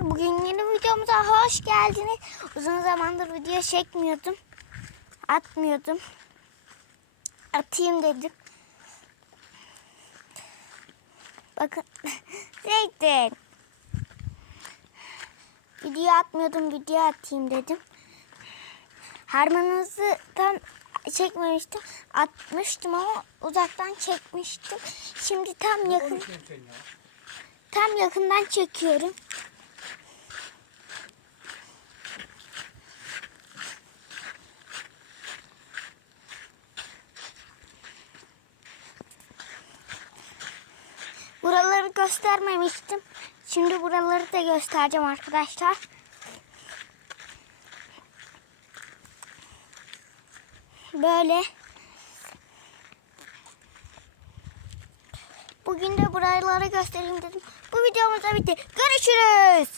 Bugün yeni videomuza hoş geldiniz. Uzun zamandır video çekmiyordum. Atmıyordum. Atayım dedim. Bakın. Zeytin. Video atmıyordum. Video atayım dedim. Harmanınızı tam çekmemiştim. Atmıştım ama uzaktan çekmiştim. Şimdi tam yakın tam yakından çekiyorum. Buraları göstermemiştim. Şimdi buraları da göstereceğim arkadaşlar. Böyle. Bugün de buraları göstereyim dedim. Bu videomuz da bitti. Görüşürüz.